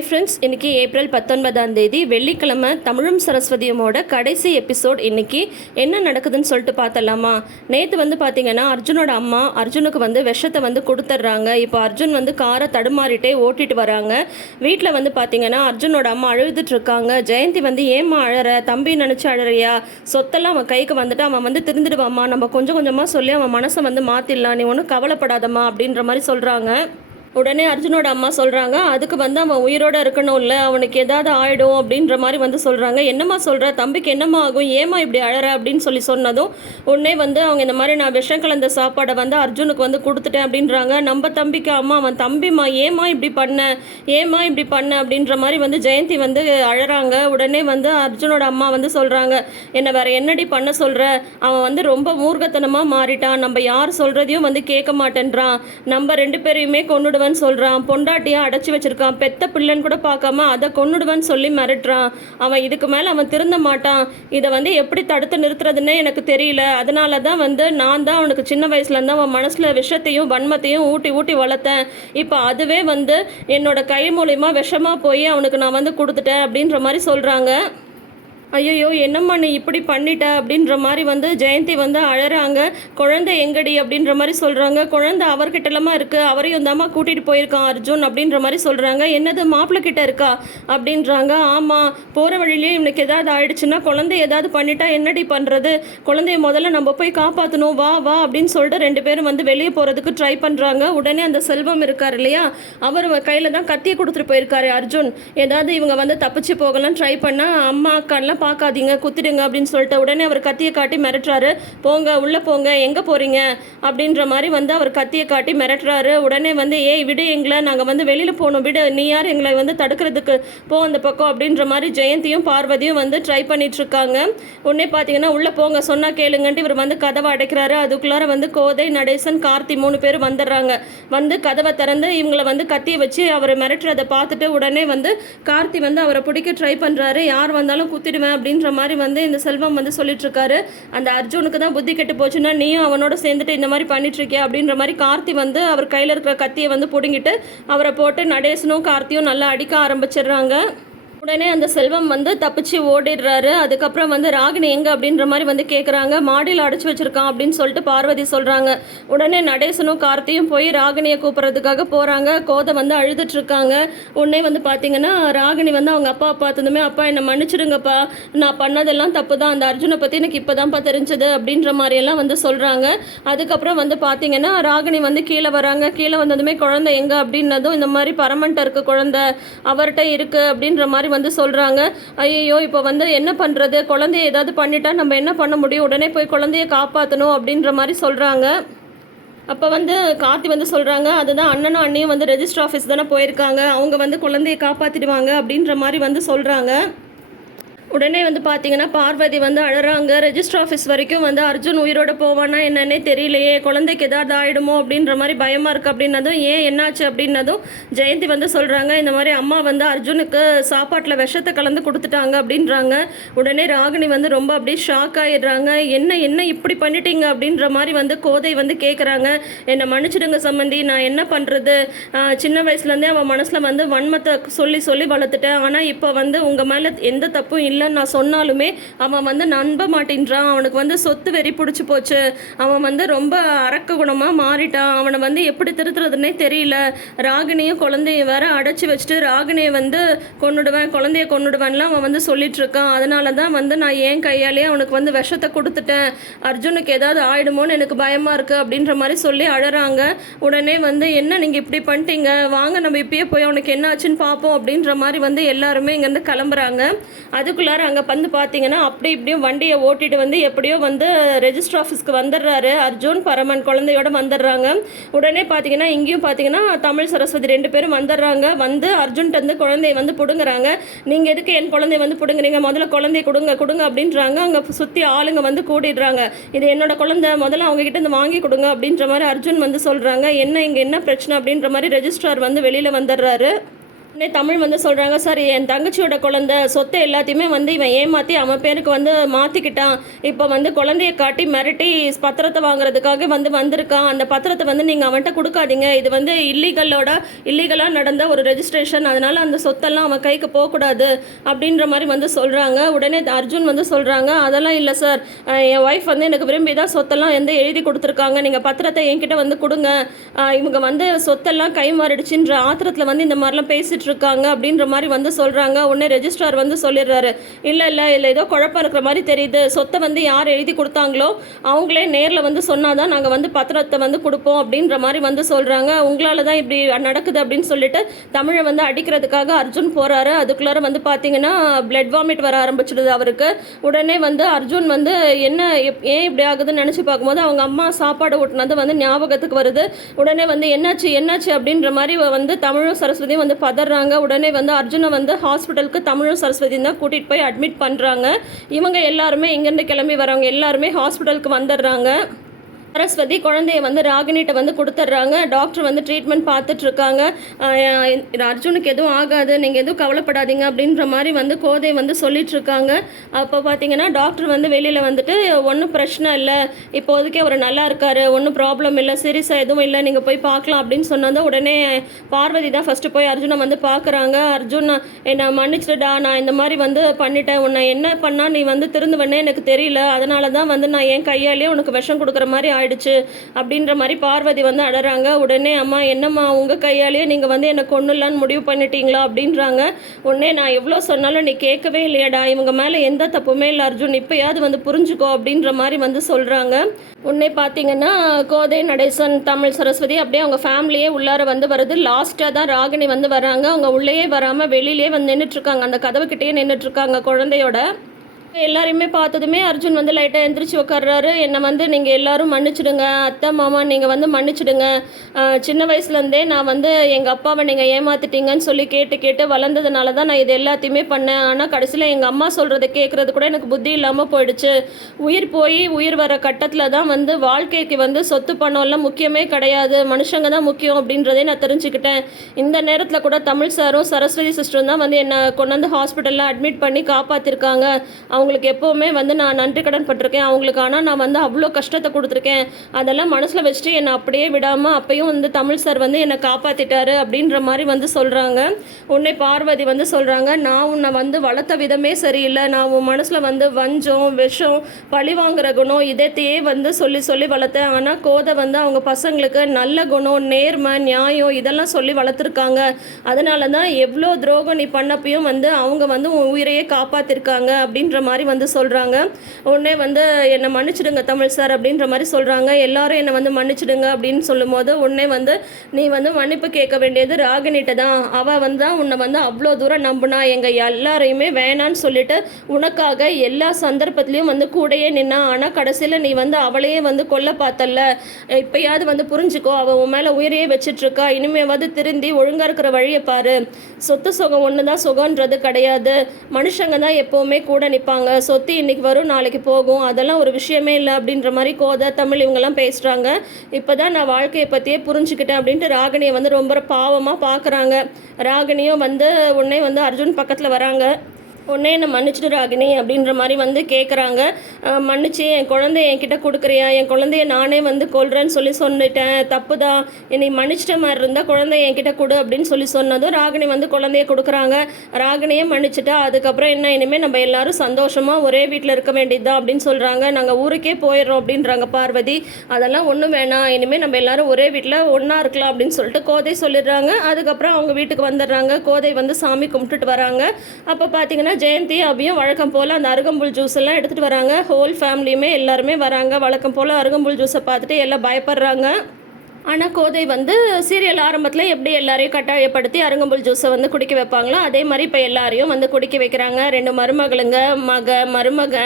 Hi friends இன்னைக்கு April பத்தொன்பதாம் தேதி வெள்ளிக்கிழமை தமிழும் சரஸ்வதியமோட கடைசி எபிசோட் இன்னைக்கு என்ன நடக்குதுன்னு சொல்லிட்டு பார்த்தலாமா நேற்று வந்து பார்த்தீங்கன்னா அர்ஜுனோட அம்மா அர்ஜுனுக்கு வந்து விஷத்தை வந்து கொடுத்துட்றாங்க. இப்போ அர்ஜுன் வந்து காரை தடுமாறிட்டே ஓட்டிட்டு வராங்க. வீட்டில் வந்து பார்த்தீங்கன்னா அர்ஜுனோட அம்மா அழுதுட்ருக்காங்க ஜெயந்தி வந்து ஏம்மா அழற? தம்பி நினச்சி அழறியா? சொத்தெல்லாம் அவன் கைக்கு வந்துட்டு அவன் வந்து திருந்துடுவாம்மா. நம்ம கொஞ்சம் கொஞ்சமாக சொல்லி அவன் மனசை வந்து மாற்றிடலாம் நீ ஒன்றும் கவலைப்படாதம்மா அப்படின்ற மாதிரி சொல்கிறாங்க உடனே அர்ஜுனோட அம்மா சொல்கிறாங்க அதுக்கு வந்து அவன் உயிரோட இருக்கணும்ல அவனுக்கு ஏதாவது ஆகிடும் அப்படின்ற மாதிரி வந்து சொல்கிறாங்க என்னம்மா சொல்கிற தம்பிக்கு என்னம்மா ஆகும்? ஏம்மா இப்படி அழற? அப்படின்னு சொல்லி சொன்னதும் உடனே வந்து அவங்க இந்த மாதிரி நான் விஷம் கலந்த சாப்பாடை வந்து அர்ஜுனுக்கு வந்து கொடுத்துட்டேன் அப்படின்றாங்க. நம்ம தம்பிக்கு அம்மா அவன் தம்பிம்மா ஏம்மா இப்படி பண்ண? ஏம்மா இப்படி பண்ண? அப்படின்ற மாதிரி வந்து ஜெயந்தி வந்து அழறாங்க. உடனே வந்து அர்ஜுனோட அம்மா வந்து சொல்கிறாங்க என்னை வேற என்னடி பண்ண சொல்கிற அவன் வந்து ரொம்ப மூர்க்கத்தனமாக மாறிட்டான். நம்ம யார் சொல்கிறதையும் வந்து கேட்க மாட்டேன்றான். நம்ம ரெண்டு பேரையுமே கொன்னுடுவேன்னு சொல்கிறான் பொண்டாட்டியை அடைச்சி வச்சிருக்கான். பெத்த பிள்ளைன்னு கூட பார்க்காம அதை கொன்னுடுவேன்னு சொல்லி மிரட்டுறான். அவன் இதுக்கு மேலே அவன் திருந்த மாட்டான். இதை வந்து எப்படி தடுத்து நிறுத்துறதுன்னே எனக்கு தெரியல. அதனால தான் வந்து நான் தான் அவனுக்கு சின்ன வயசுலேருந்து அவன் மனசில் விஷத்தையும் வன்மத்தையும் ஊட்டி ஊட்டி வளர்த்தேன். இப்போ அதுவே வந்து என்னோட கை மூலியமாக விஷமாக போய் அவனுக்கு நான் வந்து கொடுத்துட்டேன் அப்படின்ற மாதிரி சொல்கிறாங்க ஐயோ என்னம்மா நீ இப்படி பண்ணிட்ட? அப்படின்ற மாதிரி வந்து ஜெயந்தி வந்து அழறாங்க. குழந்தை எங்கடி? அப்படின்ற மாதிரி சொல்கிறாங்க குழந்தை அவர்கிட்டலமா இருக்குது அவரையும் தாம்மா கூட்டிகிட்டு போயிருக்கான் அர்ஜுன் அப்படின்ற மாதிரி சொல்கிறாங்க என்னது மாப்பிள்ளை கிட்ட இருக்கா? அப்படின்றாங்க. ஆமாம் போகிற வழியிலே இவனுக்கு ஏதாவது ஆயிடுச்சுன்னா குழந்தை ஏதாவது பண்ணிட்டா என்னடி பண்ணுறது குழந்தைய முதல்ல நம்ம போய் காப்பாற்றணும் வா வா அப்படின்னு சொல்லிட்டு ரெண்டு பேரும் வந்து வெளியே போகிறதுக்கு ட்ரை பண்ணுறாங்க உடனே அந்த செல்வம் இருக்கார் இல்லையா? அவர் கையில் தான் கத்தியை கொடுத்துட்டு போயிருக்காரு அர்ஜுன். ஏதாவது இவங்க வந்து தப்பிச்சு போகலாம் ட்ரை பண்ணால் அம்மா அக்கான்லாம் பார்க்காதீங்க குத்திடுங்க அப்படின்னு சொல்லிட்டு உடனே அவர் கத்தியை காட்டி மிரட்டுறாரு. போங்க உள்ளே போங்க எங்கே போகிறீங்க அப்படின்ற மாதிரி வந்து அவர் கத்தியை காட்டி மிரட்டுறாரு. உடனே வந்து ஏய் விடு எங்களை நாங்கள் வந்து வெளியில் போகணும். விடு நீ யார் எங்களை வந்து தடுக்கிறதுக்கு? போ அந்த பக்கம். அப்படின்ற மாதிரி ஜெயந்தியும் பார்வதியும் வந்து ட்ரை பண்ணிகிட்ருக்காங்க உடனே பார்த்தீங்கன்னா உள்ளே போங்க சொன்னால் கேளுங்கன்ட்டு இவர் வந்து கதவை அடைக்கிறாரு. அதுக்குள்ளார வந்து கோதை நடேசன் கார்த்தி மூணு பேர் வந்துடுறாங்க. வந்து கதவை திறந்து இவங்களை வந்து கத்தியை வச்சு அவரை மிரட்டுறதை பார்த்துட்டு உடனே வந்து கார்த்தி வந்து அவரை பிடிக்க ட்ரை பண்ணுறாரு யார் வந்தாலும் குத்திடுவேன் அப்படின்ற மாதிரி வந்து இந்த செல்வம் வந்து சொல்லிட்டு இருக்காரு அந்த அர்ஜுனுக்கு தான் புத்தி கெட்டு போச்சுன்னா நீயும் அவனோட சேர்ந்துட்டு இந்த மாதிரி பண்ணிட்டு இருக்கியா அப்படின்ற மாதிரி கார்த்தி வந்து அவர் கையில் இருக்கிற கத்தியை வந்து பிடுங்கிட்டு அவரை போட்டு நடேசனும் கார்த்தியும் நல்லா அடிக்க ஆரம்பிச்சிடுறாங்க. உடனே அந்த செல்வம் வந்து தப்பிச்சு ஓடிடுறாரு. அதுக்கப்புறம் வந்து ராகினி எங்க அப்படின்ற மாதிரி வந்து கேட்குறாங்க மாடியில் அடைச்சி வச்சிருக்கான் அப்படின்னு சொல்லிட்டு பார்வதி சொல்றாங்க. உடனே நடேசனும் கார்த்தியும் போய் ராகினியை கூப்பிட்றதுக்காக போறாங்க. கோதை வந்து அழுதுட்டு இருக்காங்க. உடனே வந்து பார்த்தீங்கன்னா ராகினி வந்து அவங்க அப்பா பார்த்ததுமே அப்பா என்னை மன்னிச்சிடுங்கப்பா. நான் பண்ணதெல்லாம் தப்பு தான் அந்த அர்ஜுனை பற்றி எனக்கு இப்போதான்ப்பா தெரிஞ்சது. அப்படின்ற மாதிரியெல்லாம் வந்து சொல்கிறாங்க அதுக்கப்புறம் வந்து பார்த்தீங்கன்னா ராகினி வந்து கீழே வராங்க. கீழே வந்ததுமே குழந்தை எங்கே அப்படின்னதும் இந்த மாதிரி பரமன்ட்ட இருக்க குழந்தை அவர்கிட்ட இருக்கு. அப்படின்ற மாதிரி வந்து சொல்கிறாங்க ஐயோ இப்போ வந்து என்ன பண்ணுறது குழந்தைய ஏதாவது பண்ணிட்டா நம்ம என்ன பண்ண முடியும்? உடனே போய் குழந்தைய காப்பாற்றணும் அப்படின்ற மாதிரி சொல்கிறாங்க அப்போ வந்து கார்த்தி வந்து சொல்கிறாங்க அதுதான் அண்ணனும் அண்ணியும் வந்து ரெஜிஸ்டர் ஆஃபீஸ் தானே போயிருக்காங்க. அவங்க வந்து குழந்தைய காப்பாற்றிடுவாங்க அப்படின்ற மாதிரி வந்து சொல்கிறாங்க உடனே வந்து பார்த்தீங்கன்னா பார்வதி வந்து அழறாங்க. ரெஜிஸ்டர் ஆஃபீஸ் வரைக்கும் வந்து அர்ஜுன் உயிரோட போவானா என்னன்னே தெரியலையே. குழந்தைக்கு ஏதாவது ஆகிடுமோ அப்படின்ற மாதிரி பயமாக இருக்குது அப்படின்னதும் ஏன் என்னாச்சு? அப்படின்னதும் ஜெயந்தி வந்து சொல்கிறாங்க இந்த மாதிரி அம்மா வந்து அர்ஜுனுக்கு சாப்பாட்டில் விஷத்தை கலந்து கொடுத்துட்டாங்க அப்படின்றாங்க. உடனே ராகினி வந்து ரொம்ப அப்படியே ஷாக் ஆகிடுறாங்க என்ன என்ன இப்படி பண்ணிட்டீங்க? அப்படின்ற மாதிரி வந்து கோதை வந்து கேட்குறாங்க என்னை மன்னிச்சிடுங்க சம்மந்தி நான் என்ன பண்ணுறது சின்ன வயசுலேருந்தே அவன் மனசில் வந்து வன்மத்தை சொல்லி சொல்லி வளர்த்துட்டேன். ஆனால் இப்போ வந்து உங்கள் மேலே எந்த தப்பும் இல்லை. இல்லைன்னு நான் சொன்னாலுமே அவன் வந்து நம்ப மாட்டேன்றான். அவனுக்கு வந்து சொத்து வெறி பிடிச்சி போச்சு. அவன் வந்து ரொம்ப அரக்க குணமாக மாறிட்டான். அவனை வந்து எப்படி திருத்துறதுன்னே தெரியல. ராகினியும் குழந்தையும் வேற அடைச்சி வச்சுட்டு ராகினியை வந்து கொண்டுடுவேன் குழந்தைய கொன்னுடுவேன்லாம் அவன் வந்து சொல்லிட்டு இருக்கான் அதனால தான் வந்து நான் ஏன் கையாலேயே அவனுக்கு வந்து விஷத்தை கொடுத்துட்டேன். அர்ஜுனுக்கு ஏதாவது ஆயிடுமோன்னு எனக்கு பயமாக இருக்குது அப்படின்ற மாதிரி சொல்லி அழறாங்க. உடனே வந்து என்ன நீங்கள் இப்படி பண்ணிட்டீங்க? வாங்க நம்ம இப்பயே போய் அவனுக்கு என்ன ஆச்சுன்னு பார்ப்போம் அப்படின்ற மாதிரி வந்து எல்லாருமே இங்கேருந்து கிளம்புறாங்க. உள்ளார அங்கே வந்து பார்த்தீங்கன்னா அப்படி இப்படியும் வண்டியை ஓட்டிட்டு வந்து எப்படியோ வந்து ரெஜிஸ்டர் ஆஃபீஸ்க்கு வந்துடுறாரு. அர்ஜுன் பரமன் குழந்தையோட வந்துடுறாங்க. உடனே பார்த்தீங்கன்னா இங்கேயும் பார்த்தீங்கன்னா தமிழ் சரஸ்வதி ரெண்டு பேரும் வந்துடுறாங்க. வந்து அர்ஜுன்ட்டு வந்து குழந்தைய வந்து பிடுங்குறாங்க. நீங்கள் எதுக்கு என் குழந்தைய வந்து பிடுங்குறீங்க? முதல்ல குழந்தைய கொடுங்க கொடுங்க அப்படின்றாங்க. அங்கே சுற்றி ஆளுங்க வந்து கூடிடுறாங்க. இது என்னோட குழந்தை முதல்ல அவங்க கிட்ட இருந்து வாங்கி கொடுங்க அப்படின்ற மாதிரி அர்ஜுன் வந்து சொல்கிறாங்க என்ன இங்கே என்ன பிரச்சனை அப்படின்ற மாதிரி ரெஜிஸ்ட்ரார் வந்து வெளியில் வந்துடுறாரு. உடனே தமிழ் வந்து சொல்கிறாங்க சார் என் தங்கச்சியோட குழந்தை சொத்தை எல்லாத்தையுமே வந்து இவன் ஏமாற்றி அவன் பேருக்கு வந்து மாற்றிக்கிட்டான் இப்போ வந்து குழந்தைய காட்டி மிரட்டி பத்திரத்தை வாங்குறதுக்காக வந்து வந்திருக்கான். அந்த பத்திரத்தை வந்து நீங்கள் அவன்கிட்ட கொடுக்காதீங்க. இது வந்து இல்லீகலோட இல்லீகலாக நடந்த ஒரு ரெஜிஸ்ட்ரேஷன் அதனால் அந்த சொத்தெல்லாம் அவன் கைக்கு போகக்கூடாது. அப்படின்ற மாதிரி வந்து சொல்கிறாங்க உடனே அர்ஜுன் வந்து சொல்கிறாங்க அதெல்லாம் இல்லை சார். என் ஒய்ஃப் வந்து எனக்கு விரும்பி தான் சொத்தெல்லாம் வந்து எழுதி கொடுத்துருக்காங்க. நீங்கள் பத்திரத்தை என்கிட்ட வந்து கொடுங்க. இவங்க வந்து சொத்தெல்லாம் கை மாறிடுச்சுன்ற ஆத்திரத்தில் வந்து இந்த மாதிரிலாம் பேசிட்டு இருக்காங்க அப்படின்ற மாதிரி வந்து சொல்கிறாங்க உடனே ரெஜிஸ்ட்ரார் வந்து சொல்லிடுறாரு. இல்லை இல்லை இல்லை ஏதோ குழப்பம் இருக்கிற மாதிரி தெரியுது. சொத்தை வந்து யார் எழுதி கொடுத்தாங்களோ அவங்களே நேரில் வந்து சொன்னால் தான் நாங்கள் வந்து பத்திரத்தை வந்து கொடுப்போம் அப்படின்ற மாதிரி வந்து சொல்கிறாங்க உங்களால் தான் இப்படி நடக்குது அப்படின்னு சொல்லிட்டு தமிழை வந்து அடிக்கிறதுக்காக அர்ஜுன் போகிறாரு அதுக்குள்ளார வந்து பார்த்தீங்கன்னா பிளட் வாமிட் வர ஆரம்பிச்சிடுது அவருக்கு. உடனே வந்து அர்ஜுன் வந்து என்ன எப்- ஏன் இப்படி ஆகுதுன்னு நினச்சி பார்க்கும்போது அவங்க அம்மா சாப்பாடு ஊட்டினது வந்து ஞாபகத்துக்கு வருது. உடனே வந்து என்னாச்சு என்னாச்சு அப்படின்ற மாதிரி வந்து தமிழும் சரஸ்வதியும் வந்து பதறாங்க உடனே வந்து அர்ஜுனை வந்து ஹாஸ்பிட்டலுக்கு தமிழும் சரஸ்வதியும் தான் கூட்டிகிட்டு போய் அட்மிட் பண்ணுறாங்க இவங்க எல்லாருமே இங்கேருந்து கிளம்பி வரவங்க எல்லாருமே ஹாஸ்பிட்டலுக்கு வந்துடுறாங்க. சரஸ்வதி குழந்தைய வந்து ராகினிட்ட வந்து கொடுத்துட்றாங்க. டாக்டர் வந்து ட்ரீட்மெண்ட் பார்த்துட்டு இருக்காங்க அர்ஜுனுக்கு எதுவும் ஆகாது. நீங்கள் எதுவும் கவலைப்படாதீங்க அப்படின்ற மாதிரி வந்து கோதை வந்து சொல்லிட்டு இருக்காங்க அப்போ பார்த்தீங்கன்னா டாக்டர் வந்து வெளியில் வந்துட்டு ஒன்றும் பிரச்சனை இல்லை. இப்போதைக்கே அவர் நல்லா இருக்காரு. ஒன்றும் ப்ராப்ளம் இல்லை. சீரியஸாக எதுவும் இல்லை. நீங்கள் போய் பார்க்கலாம். அப்படின்னு சொன்னது உடனே பார்வதி தான் ஃபஸ்ட்டு போய் அர்ஜுனை வந்து பார்க்குறாங்க. அர்ஜுன் என்னை மன்னிச்சிடுடா. நான் இந்த மாதிரி வந்து பண்ணிட்டேன். உன்னை என்ன பண்ணால் நீ வந்து திருந்துவனே எனக்கு தெரியல. அதனால தான் வந்து நான் என் கையாலேயே உனக்கு விஷம் கொடுக்குற மாதிரி ஆயிடுச்சு அப்படின்ற மாதிரி பார்வதி வந்து அழறாங்க. உடனே அம்மா என்னம்மா உங்கள் கையாலேயே நீங்கள் வந்து என்னை கொன்னுலான்னு முடிவு பண்ணிட்டீங்களா? அப்படின்றாங்க. உடனே நான் எவ்வளோ சொன்னாலும் நீ கேட்கவே இல்லையாடா. இவங்க மேலே எந்த தப்புமே இல்லை அர்ஜுன். இப்போயாவது வந்து புரிஞ்சுக்கோ அப்படின்ற மாதிரி வந்து சொல்கிறாங்க உடனே பார்த்தீங்கன்னா கோதை நடேசன் தமிழ் சரஸ்வதி அப்படியே அவங்க ஃபேமிலியே உள்ளார வந்து வருது லாஸ்ட்டாக தான் ராகினி வந்து வராங்க அவங்க உள்ளேயே வராமல் வெளியிலே வந்து நின்றுட்டுருக்காங்க அந்த கதவுக்கிட்டேயே நின்றுட்டுருக்காங்க குழந்தையோட. எல்லாரையுமே பார்த்ததுமே அர்ஜுன் வந்து லைட்டாக எந்திரிச்சு உட்கார்றாரு என்னை வந்து நீங்கள் எல்லாரும் மன்னிச்சிடுங்க. அத்தை மாமா நீங்கள் வந்து மன்னிச்சிடுங்க. சின்ன வயசுலேருந்தே நான் வந்து எங்கள் அப்பாவை நீங்கள் ஏமாத்திட்டீங்கன்னு சொல்லி கேட்டு கேட்டு வளர்ந்ததுனால தான் நான் இது எல்லாத்தையுமே பண்ணேன். ஆனால் கடைசியில் எங்கள் அம்மா சொல்கிறத கேட்குறது கூட எனக்கு புத்தி இல்லாமல் போயிடுச்சு. உயிர் போய் உயிர் வர கட்டத்தில் தான் வந்து வாழ்க்கைக்கு வந்து சொத்து பணம்லாம் முக்கியமே கிடையாது. மனுஷங்க தான் முக்கியம் அப்படின்றதே நான் தெரிஞ்சுக்கிட்டேன். இந்த நேரத்தில் கூட தமிழ் சாரும் சரஸ்வதி சிஸ்டரும் தான் வந்து என்னை கொண்டு வந்து ஹாஸ்பிட்டலில் அட்மிட் பண்ணி காப்பாற்றிருக்காங்க அவங்களுக்கு எப்போவுமே வந்து நான் நன்றி கடன் பட்டிருக்கேன். அவங்களுக்கு ஆனால் நான் வந்து அவ்வளோ கஷ்டத்தை கொடுத்துருக்கேன். அதெல்லாம் மனசில் வச்சுட்டு என்னை அப்படியே விடாமல் அப்பையும் வந்து தமிழ் சார் வந்து என்னை காப்பாற்றிட்டாரு அப்படின்ற மாதிரி வந்து சொல்கிறாங்க உன்னை பார்வதி வந்து சொல்கிறாங்க நான் உன்னை வந்து வளர்த்த விதமே சரியில்லை. நான் உன் மனசில் வந்து வஞ்சம் விஷம் பழி வாங்குற குணம் இதத்தையே வந்து சொல்லி சொல்லி வளர்த்தேன். ஆனால் கோதை வந்து அவங்க பசங்களுக்கு நல்ல குணம் நேர்மை நியாயம் இதெல்லாம் சொல்லி வளர்த்துருக்காங்க. அதனால தான் எவ்வளோ துரோகம் நீ பண்ணப்பையும் வந்து அவங்க வந்து உன் உயிரையே காப்பாற்றிருக்காங்க அப்படின்ற மாதிரி வந்து சொல்கிறாங்க உடனே வந்து என்னை மன்னிச்சிடுங்க தமிழ் சார் அப்படின்ற மாதிரி சொல்கிறாங்க எல்லாரும் என்னை வந்து மன்னிச்சிடுங்க அப்படின்னு சொல்லும்போது உடனே வந்து நீ வந்து மன்னிப்பு கேட்க வேண்டியது ராகினிட்ட தான். அவள் வந்து தான் உன்னை வந்து அவ்வளோ தூரம் நம்பினா. எங்கள் எல்லாரையுமே வேணான்னு சொல்லிட்டு உனக்காக எல்லா சந்தர்ப்பத்துலேயும் வந்து கூடயே நின்னா. ஆனால் கடைசியில் நீ வந்து அவளையே வந்து கொல்ல பார்த்தல்ல. இப்பயாவது வந்து புரிஞ்சுக்கோ. அவள் உன் மேலே உயிரையே வச்சிட்ருக்கா. இனிமேவாவது திருந்தி ஒழுங்காக இருக்கிற வழியை பாரு. சொத்து சுகம் ஒன்று தான் சுகன்றது கிடையாது. மனுஷங்க தான் எப்போவுமே கூட நிற்பாங்க சொத்து இன்னைக்கு வரும் நாளைக்கு போகும். அதெல்லாம் ஒரு விஷயமே இல்லை அப்படின்ற மாதிரி கோதை தமிழ் இவங்கெல்லாம் பேசுகிறாங்க இப்போ தான் நான் வாழ்க்கையை பற்றியே புரிஞ்சுக்கிட்டேன் அப்படின்ட்டு ராகினியை வந்து ரொம்ப பாவமாக பார்க்குறாங்க ராகினியும் வந்து உடனே வந்து அர்ஜுன் பக்கத்தில் வராங்க. உடனே என்னை மன்னிச்சிட்டு ராகினி அப்படின்ற மாதிரி வந்து கேட்குறாங்க மன்னிச்சு என் குழந்தைய என்கிட்ட கொடுக்குறியா? என் குழந்தைய நானே வந்து கொள்றேன்னு சொல்லி சொல்லிட்டேன். தப்பு தான் என்னை மன்னிச்சிட்ட மாதிரி இருந்தால் குழந்தைய என்கிட்ட கொடு அப்படின்னு சொல்லி சொன்னதும் ராகினி வந்து குழந்தைய கொடுக்குறாங்க. ராகினியை மன்னிச்சிட்டா அதுக்கப்புறம் என்ன? இனிமேல் நம்ம எல்லாரும் சந்தோஷமாக ஒரே வீட்டில் இருக்க வேண்டியதுதான் அப்படின்னு சொல்கிறாங்க நாங்கள் ஊருக்கே போயிடுறோம் அப்படின்றாங்க பார்வதி. அதெல்லாம் ஒன்றும் வேணாம். இனிமேல் நம்ம எல்லாரும் ஒரே வீட்டில் ஒன்றா இருக்கலாம் அப்படின்னு சொல்லிட்டு கோதை சொல்லிடுறாங்க. அதுக்கப்புறம் அவங்க வீட்டுக்கு வந்துடுறாங்க. கோதை வந்து சாமி கும்பிட்டுட்டு வராங்க. அப்போ பார்த்தீங்கன்னா ஜெயந்தி அபியும் வழக்கம் போல் அந்த அருகம்புல் ஜூஸ் எல்லாம் எடுத்துகிட்டு வராங்க. ஹோல் ஃபேமிலியுமே எல்லாருமே வராங்க. வழக்கம் போல் அருகம்புல் ஜூஸை பார்த்துட்டு எல்லாம் பயப்படுறாங்க. ஆனால் கோதை வந்து சீரியல் ஆரம்பத்தில் எப்படி எல்லாரையும் கட்டாயப்படுத்தி அருங்கம்புல் ஜூஸை வந்து குடிக்க வைப்பாங்களோ அதே மாதிரி இப்போ எல்லாரையும் வந்து குடிக்க வைக்கிறாங்க. ரெண்டு மருமகளுங்க மக மருமக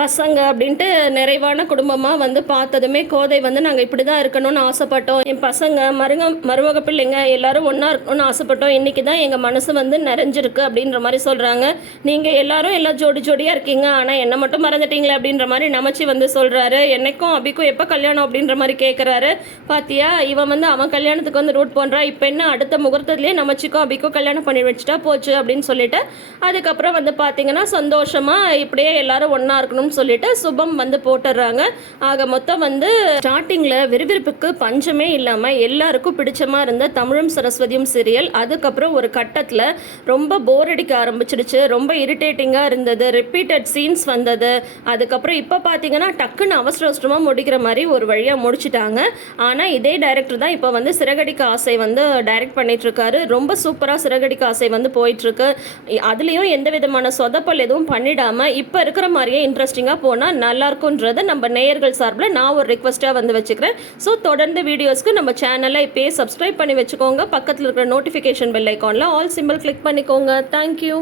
பசங்க அப்படின்ட்டு நிறைவான குடும்பமாக வந்து பார்த்ததுமே கோதை வந்து நாங்கள் இப்படி தான் இருக்கணும்னு ஆசைப்பட்டோம். என் பசங்க மருங்க மருமக பிள்ளைங்க எல்லாரும் ஒன்றா இருக்கணும்னு ஆசைப்பட்டோம். இன்றைக்கி தான் எங்கள் மனசு வந்து நிறைஞ்சிருக்கு அப்படின்ற மாதிரி சொல்கிறாங்க நீங்கள் எல்லாரும் எல்லாம் ஜோடி ஜோடியாக இருக்கீங்க. ஆனால் என்னை மட்டும் மறந்துட்டீங்களே அப்படின்ற மாதிரி நமச்சி வந்து சொல்கிறாரு என்னைக்கும் அபிக்கும் எப்போ கல்யாணம் அப்படின்ற மாதிரி கேட்குறாரு பாத்தியா இவன் வந்து அவன் கல்யாணத்துக்கு வந்து ரூட் பண்ணுறான் இப்போ என்ன அடுத்த முகூர்த்தத்துலேயே நம்ம சிக்கோ அபிக்கோ கல்யாணம் பண்ணி வச்சுட்டா போச்சு அப்படின்னு சொல்லிட்டு அதுக்கப்புறம் வந்து பார்த்தீங்கன்னா சந்தோஷமாக இப்படியே எல்லாரும் ஒன்றா இருக்கணும்னு சொல்லிட்டு சுபம் வந்து போட்டுடுறாங்க. ஆக மொத்தம் வந்து ஸ்டார்டிங்கில் விறுவிறுப்புக்கு பஞ்சமே இல்லாமல் எல்லாருக்கும் பிடிச்சமாக இருந்த தமிழும் சரஸ்வதியும் சீரியல் அதுக்கப்புறம் ஒரு கட்டத்தில் ரொம்ப போர் அடிக்க ஆரம்பிச்சிடுச்சு. ரொம்ப இரிட்டேட்டிங்காக இருந்தது. ரிப்பீட்டட் சீன்ஸ் வந்தது. அதுக்கப்புறம் இப்போ பார்த்தீங்கன்னா டக்குன்னு அவசர அவசரமாக முடிக்கிற மாதிரி ஒரு வழியாக முடிச்சிட்டாங்க. ஆனால் இதே டைரக்டர் தான் இப்போ வந்து சிறகடிக்க ஆசை வந்து டைரக்ட் பண்ணிட்டு ரொம்ப சூப்பராக சிறகடிக்க ஆசை வந்து போயிட்டுருக்கு. அதுலேயும் எந்த விதமான சொதப்பல் எதுவும் பண்ணிடாமல் இப்போ இருக்கிற மாதிரியே இன்ட்ரெஸ்டிங்காக போனால் நல்லா இருக்குன்றதை நம்ம நேயர்கள் சார்பில் நான் ஒரு ரிக்வஸ்ட்டாக வந்து வச்சுக்கிறேன். ஸோ தொடர்ந்து வீடியோஸ்க்கு நம்ம சேனலை இப்போயே சப்ஸ்கிரைப் பண்ணி வச்சுக்கோங்க. பக்கத்தில் இருக்கிற நோட்டிஃபிகேஷன் பெல் ஐக்கானில் ஆல் சிம்பிள் கிளிக் பண்ணிக்கோங்க. Thank you